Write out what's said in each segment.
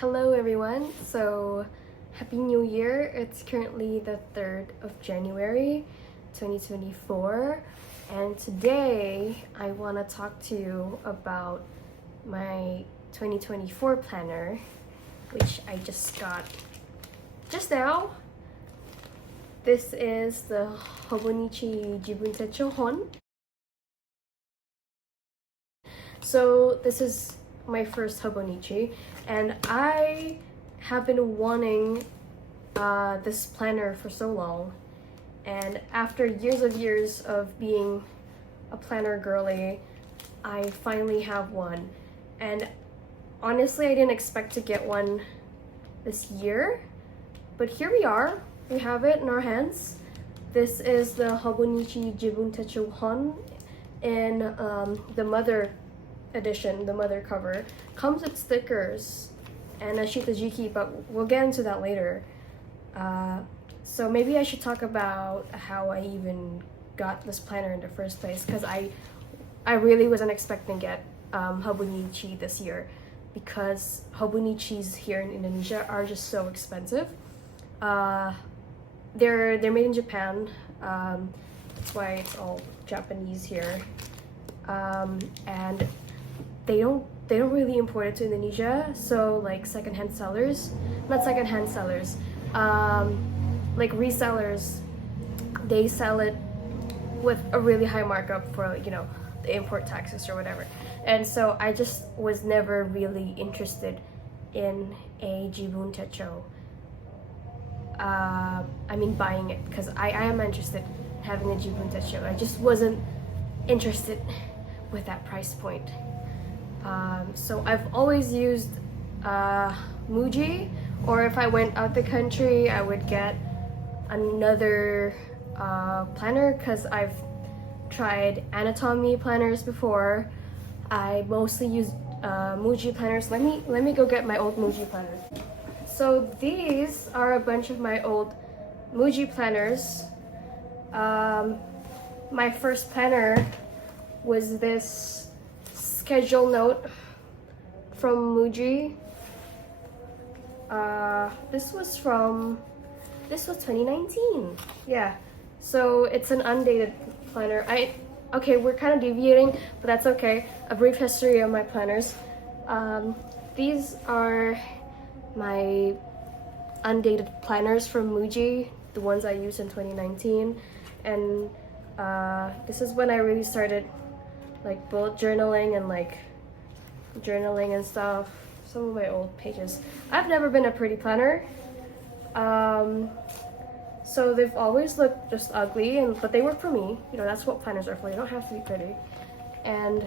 Hello everyone, so Happy New Year. It's currently the 3rd of January 2024 and today I want to talk to you about my 2024 planner, which I just got just now. This is the Hobonichi Techo HON. So this is my first Hobonichi, and I have been wanting this planner for so long, and after years of being a planner girly, I finally have one. And honestly, I didn't expect to get one this year, but here we are. We have it in our hands. This is the Hobonichi Techo HON in the Mother edition, the Mother cover. Comes with stickers and a shitajiki, but we'll get into that later. So maybe I should talk about how I even got this planner in the first place, because I really wasn't expecting to get Hobonichi this year, because Hobonichis here in Indonesia are just so expensive. They're made in Japan. That's why it's all Japanese here. And they don't really import it to Indonesia, so like secondhand sellers, not secondhand sellers, like resellers, they sell it with a really high markup for, you know, the import taxes or whatever. And so I just was never really interested in a Jibun Techo. I mean buying it, because I am interested in having a Jibun Techo. I just wasn't interested with that price point. So I've always used Muji, or if I went out the country I would get another planner, because I've tried anatomy planners before. I mostly use Muji planners. Let me go get my old Muji planners. So these are a bunch of my old Muji planners. My first planner was this schedule note from Muji. This was 2019. Yeah, so it's an undated planner. Okay, we're kind of deviating, but that's okay. A brief history of my planners. These are my undated planners from Muji, the ones I used in 2019, and this is when I really started like bullet journaling and stuff. Some of my old pages. I've never been a pretty planner, so they've always looked just ugly, but they work for me. You know, that's what planners are for. You don't have to be pretty. And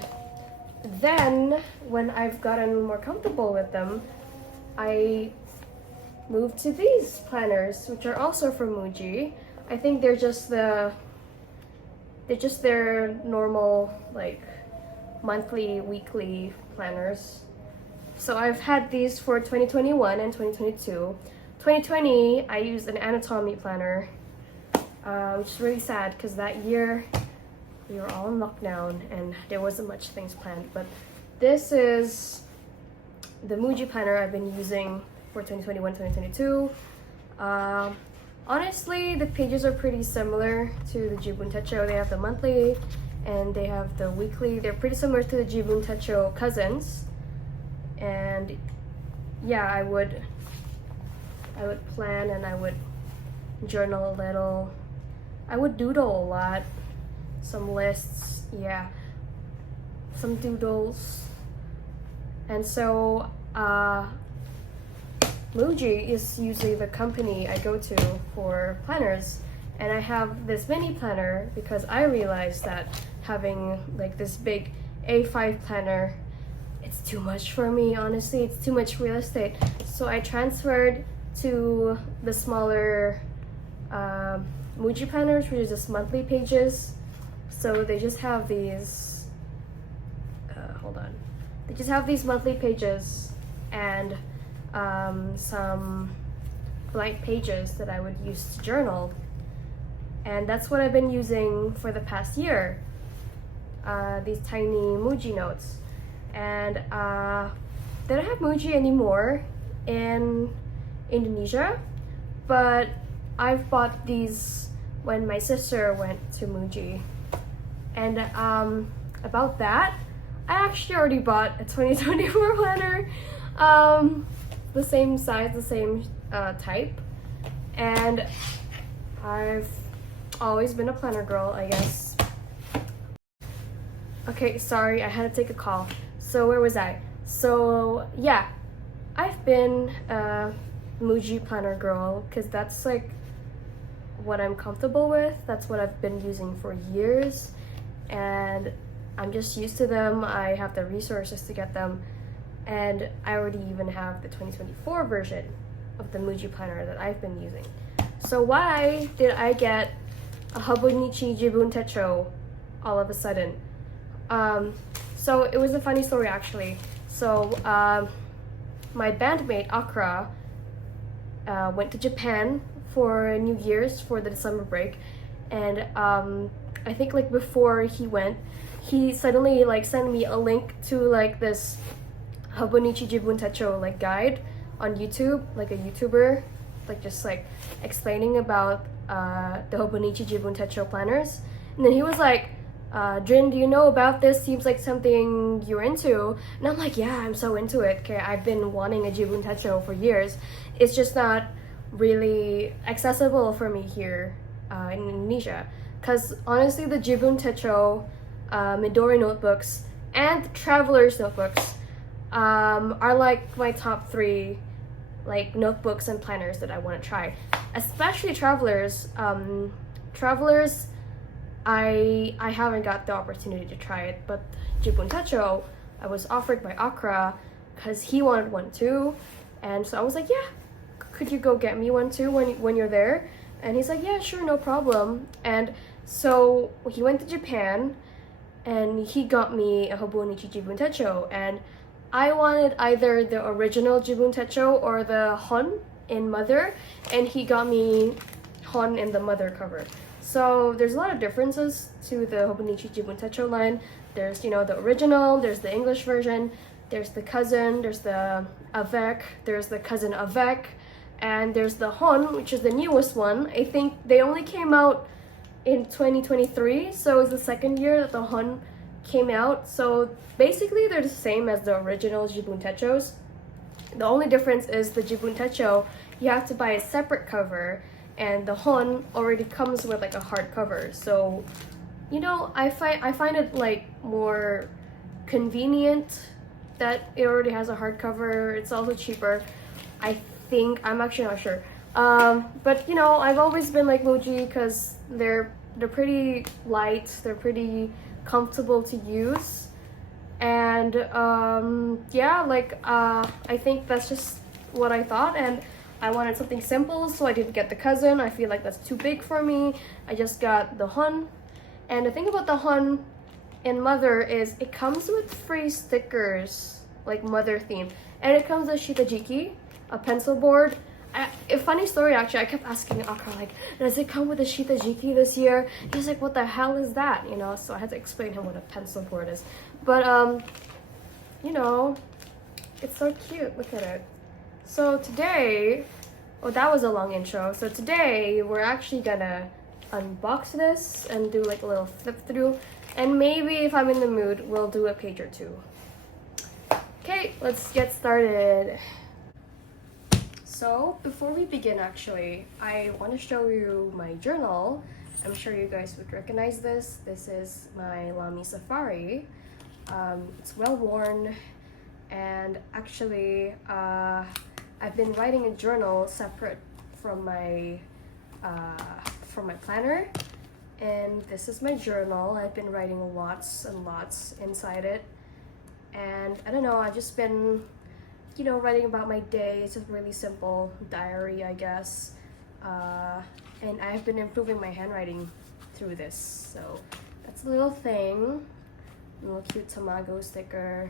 then when I've gotten more comfortable with them, I moved to these planners, which are also from Muji. I think they're just their normal like monthly, weekly planners. So I've had these for 2021 and 2022. 2020 I used an anatomy planner, which is really sad because that year we were all in lockdown and there wasn't much things planned. But this is the Muji planner I've been using for 2021, 2022. Honestly, the pages are pretty similar to the Jibun Techo. They have the monthly and they have the weekly. They're pretty similar to the Jibun Techo cousins. And yeah, I would plan and I would journal a little. I would doodle a lot. Some lists, yeah. Some doodles. And so Muji is usually the company I go to for planners, and I have this mini planner because I realized that having like this big A5 planner, it's too much for me. Honestly, it's too much real estate. So I transferred to the smaller Muji planners, which is just monthly pages. So they just have these they just have these monthly pages and some blank pages that I would use to journal, and that's what I've been using for the past year. These tiny Muji notes, and they don't have Muji anymore in Indonesia, but I've bought these when my sister went to Muji. And about that, I actually already bought a 2024 planner, the same size, the same type, and I've always been a planner girl, I guess. Okay, sorry, I had to take a call. So where was I? So yeah, I've been a Muji planner girl because that's like what I'm comfortable with. That's what I've been using for years, and I'm just used to them. I have the resources to get them, and I already even have the 2024 version of the Muji planner that I've been using. So why did I get a Hobonichi Techo all of a sudden? So it was a funny story actually. So my bandmate Akra went to Japan for New Year's for the summer break, and I think like before he went, he suddenly like sent me a link to like this Hobonichi Techo like guide on YouTube, like a YouTuber, like just like explaining about the Hobonichi Techo planners. And then he was like, Jin, do you know about this? Seems like something you're into. And I'm like, yeah, I'm so into it. Okay, I've been wanting a Jibun Techo for years. It's just not really accessible for me here in Indonesia. Because honestly, the Jibun Techo, Midori notebooks, and Traveler's notebooks are like my top 3 like notebooks and planners that I want to try. Especially Travelers. Travelers, I haven't got the opportunity to try it, but Jibun Techo, I was offered by Akra because he wanted one too, and so I was like, yeah, could you go get me one too when you're there? And he's like, yeah, sure, no problem. And so he went to Japan, and he got me a Hobonichi Jibun Techo, and I wanted either the original Jibun Techo or the Hon in Mother, and he got me Hon in the Mother cover. So there's a lot of differences to the Hobonichi Jibun Techo line. There's, you know, the original, there's the English version, there's the cousin, there's the avec, there's the cousin avec, and there's the Hon, which is the newest one. I think they only came out in 2023, so it's the second year that the Hon came out. So basically they're the same as the original Jibun Techos. The only difference is the Jibun Techo, you have to buy a separate cover, and the Hon already comes with like a hardcover. So, you know, I find it like more convenient that it already has a hardcover. It's also cheaper. I think, I'm actually not sure. But you know, I've always been like Muji because they're pretty light, they're pretty comfortable to use, and yeah, like I think that's just what I thought, and I wanted something simple, so I didn't get the cousin. I feel like that's too big for me. I just got the Hon. And the thing about the Hon in Mother is it comes with free stickers, like Mother theme, and it comes with shitajiki, a pencil board. A funny story actually, I kept asking Akra like, does it come with a shitajiki this year? He's like, what the hell is that? You know, so I had to explain him what a pencil board is. But you know, it's so cute, look at it. So today, oh, that was a long intro. So today we're actually gonna unbox this and do like a little flip through, and maybe if I'm in the mood, we'll do a page or two. Okay, let's get started. So before we begin, actually, I want to show you my journal. I'm sure you guys would recognize this. This is my Lamy Safari. It's well worn, and actually I've been writing a journal separate from my planner, and this is my journal. I've been writing lots and lots inside it, and I don't know, I've just been, you know, writing about my day. It's just really simple diary, I guess, and I've been improving my handwriting through this. So that's a little thing, a little cute Tamago sticker.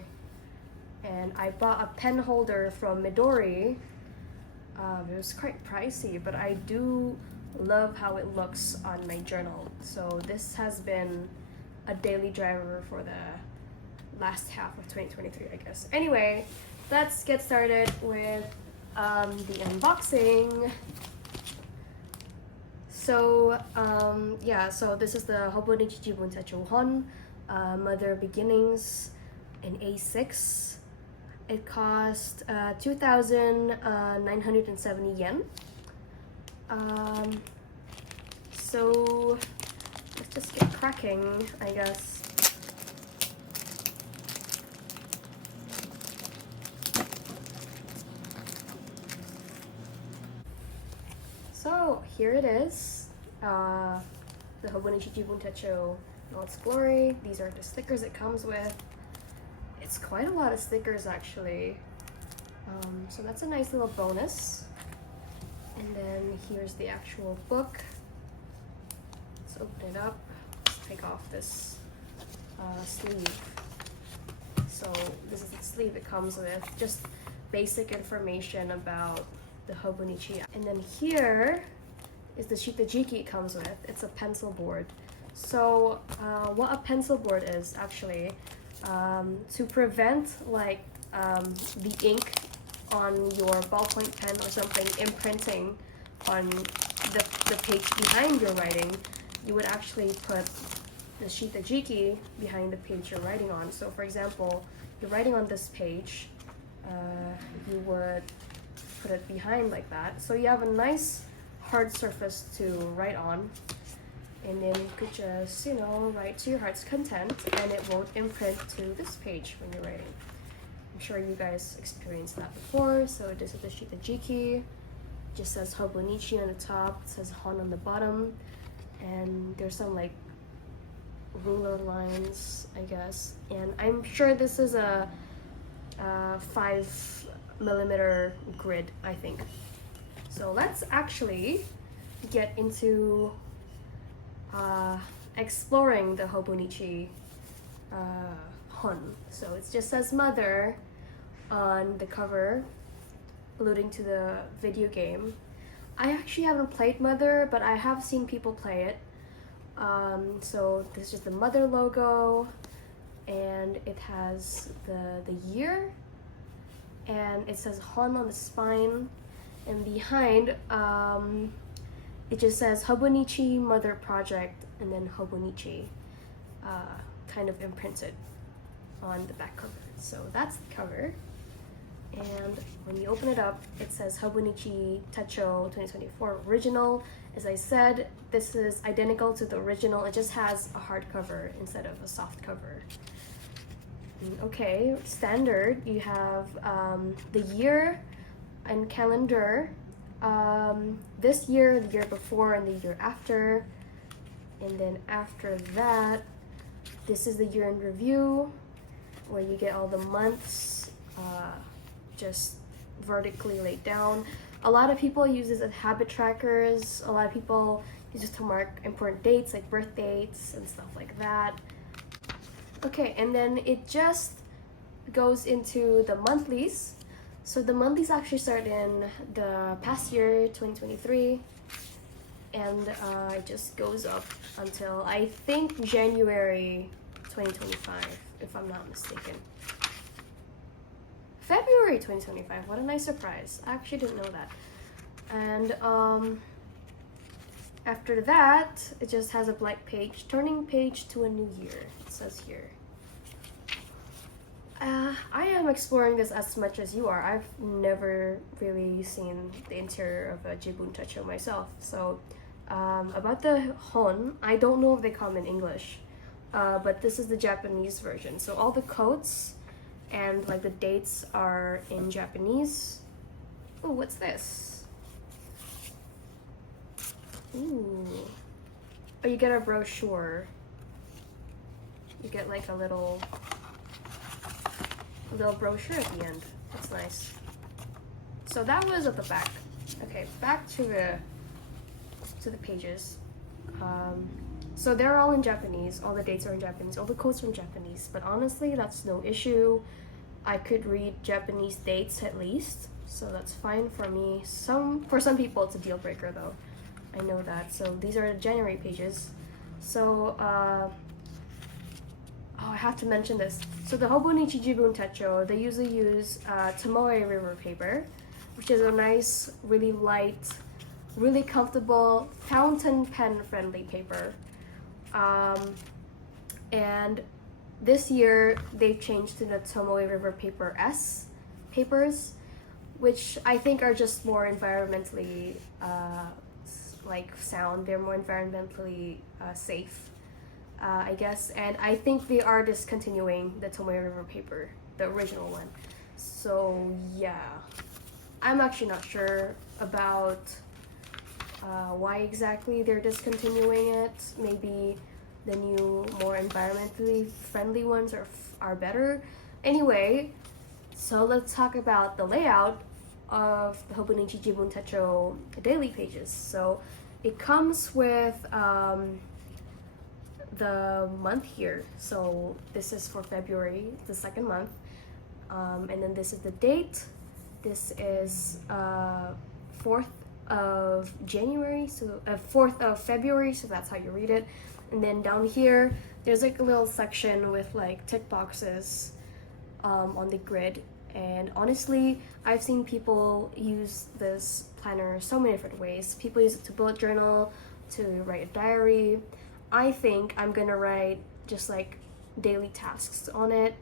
And I bought a pen holder from Midori. It was quite pricey, but I do love how it looks on my journal. So this has been a daily driver for the last half of 2023, I guess. Anyway, let's get started with the unboxing. So yeah, so this is the Hobonichi Techo HON Mother Beginnings in A6. It cost 2,970 yen. So let's just get cracking, I guess. So here it is, the Hobonichi Techo in all its glory. These are the stickers it comes with. It's quite a lot of stickers actually. So that's a nice little bonus. And then here's the actual book. Let's open it up. Let's take off this sleeve. So this is the sleeve it comes with. Just basic information about the Hobonichi. And then here is the shitajiki it comes with. It's a pencil board. So what a pencil board is actually, to prevent like the ink on your ballpoint pen or something imprinting on the page behind your writing, you would actually put the shitajiki behind the page you're writing on. So for example, you're writing on this page, you would put it behind like that, so you have a nice hard surface to write on, and then you could just, you know, write to your heart's content and it won't imprint to this page when you're writing. I'm sure you guys experienced that before. So this is the shitajiki. It just says Hobonichi on the top, it says HON on the bottom, and there's some like ruler lines, I guess, and I'm sure this is a 5mm grid, I think. So let's actually get into exploring the Hobonichi HON. So it just says Mother on the cover, alluding to the video game. I actually haven't played Mother, but I have seen people play it. So this is just the Mother logo, and it has the year, and it says HON on the spine, and behind it just says Hobonichi Mother Project, and then Hobonichi kind of imprinted on the back cover. So that's the cover, and when you open it up, it says Hobonichi Techo 2024 original. As I said, this is identical to the original, it just has a hardcover instead of a soft cover. Okay, standard, you have the year and calendar, this year, the year before, and the year after. And then after that, this is the year in review, where you get all the months just vertically laid down. A lot of people use this as habit trackers. A lot of people use this to mark important dates like birth dates and stuff like that. Okay, and then it just goes into the monthlies. So the monthlies actually start in the past year, 2023, and it just goes up until I think January 2025, if I'm not mistaken. February 2025, what a nice surprise. I actually didn't know that. And after that, it just has a blank page, turning page to a new year, it says here. I am exploring this as much as you are. I've never really seen the interior of a Jibun Techo myself. So about the HON, I don't know if they come in English, but this is the Japanese version. So all the codes and like the dates are in Japanese. Oh, what's this? Ooh. Oh, you get a brochure. You get like a little brochure at the end. That's nice. So that was at the back. Okay, back to the pages. So they're all in Japanese. All the dates are in Japanese. All the codes are in Japanese. But honestly, that's no issue. I could read Japanese dates at least, so that's fine for me. For some people, it's a deal breaker though. I know that. So these are the January pages. So oh, I have to mention this. So the Hobonichi Jibun Techo, they usually use Tomoe river paper. which is a nice, really light, really comfortable fountain pen friendly paper. And this year they've changed to the Tomoe River Paper S papers, which I think are just more environmentally sound. They're more environmentally safe, I guess. And I think they are discontinuing the Tomoe River paper, the original one. So yeah, I'm actually not sure about why exactly they're discontinuing it. Maybe the new, more environmentally friendly ones are better. Anyway, so let's talk about the layout of the Hobonichi Jibun Techo daily pages. So it comes with the month here. So this is for February, the second month. And then this is the date. This is 4th of January, so 4th of February, so that's how you read it. And then down here, there's like a little section with like tick boxes on the grid. And honestly, I've seen people use this planner so many different ways. People use it to bullet journal, to write a diary. I think I'm gonna write just like daily tasks on it,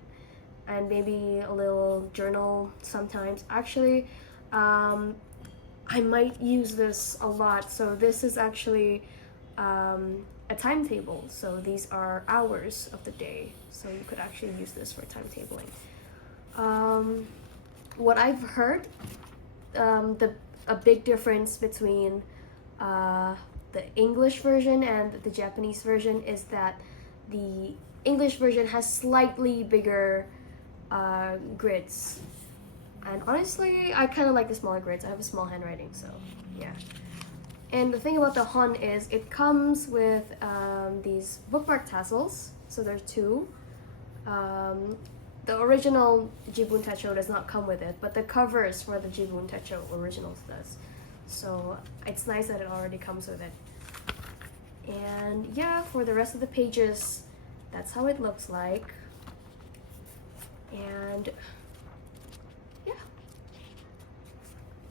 and maybe a little journal sometimes. Actually, I might use this a lot. So this is actually a timetable. So these are hours of the day. So you could actually use this for timetabling. What I've heard, a big difference between the English version and the Japanese version is that the English version has slightly bigger grids. And honestly, I kind of like the smaller grids. I have a small handwriting, so yeah. And the thing about the Hon is it comes with these bookmark tassels. So there's two. The original Jibun Techo does not come with it, but the covers for the Jibun Techo originals does. So it's nice that it already comes with it. And yeah, for the rest of the pages, that's how it looks like. And yeah,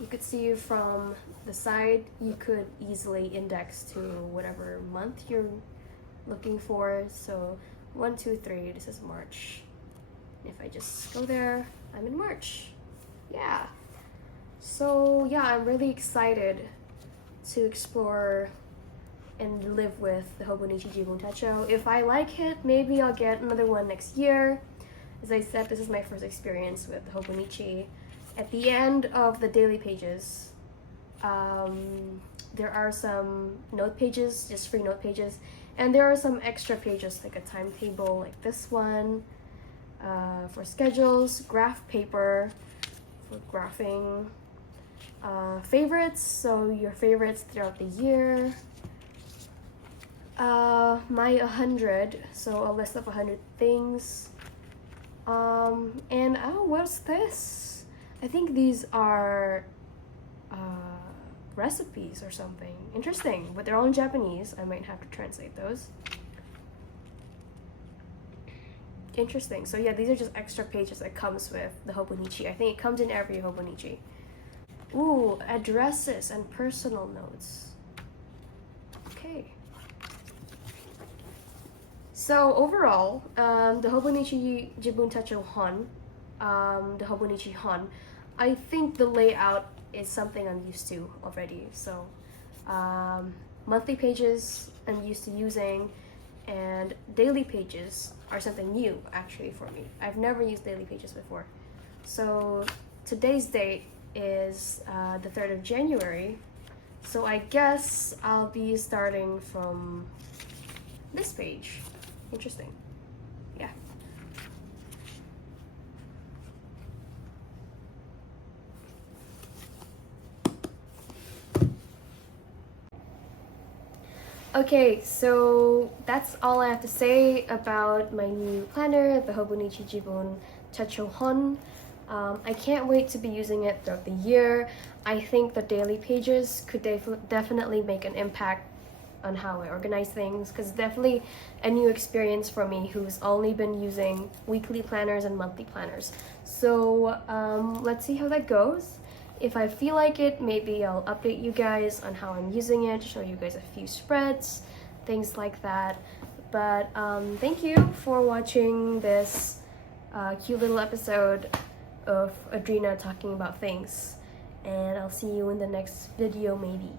you could see from the side, you could easily index to whatever month you're looking for. So 1, 2, 3, this is March. If I just go there, I'm in March. Yeah. So yeah, I'm really excited to explore and live with the Hobonichi Jibun Techo. If I like it, maybe I'll get another one next year. As I said, this is my first experience with the Hobonichi. At the end of the daily pages, there are some note pages, just free note pages, and there are some extra pages like a timetable like this one, for schedules, graph paper for graphing, favorites, so your favorites throughout the year, my 100, so a list of 100 things, and oh, what's this? I think these are recipes or something. Interesting, but they're all in Japanese. I might have to translate those. Interesting. So yeah, these are just extra pages that comes with the Hobonichi. I think it comes in every Hobonichi. Ooh, addresses and personal notes. Okay. So overall, the Hobonichi Jibun Techo Hon, the Hobonichi Hon, I think the layout is something I'm used to already. So monthly pages I'm used to using, and daily pages are something new actually for me. I've never used daily pages before. So today's date is the 3rd of January. So I guess I'll be starting from this page. Interesting. Yeah. Okay, so that's all I have to say about my new planner, the Hobonichi Jibun Techo Hon. I can't wait to be using it throughout the year. I think the daily pages could definitely make an impact on how I organize things, because it's definitely a new experience for me who's only been using weekly planners and monthly planners. So let's see how that goes. If I feel like it, maybe I'll update you guys on how I'm using it, show you guys a few spreads, things like that. But thank you for watching this cute little episode of Adrina talking about things. And I'll see you in the next video maybe.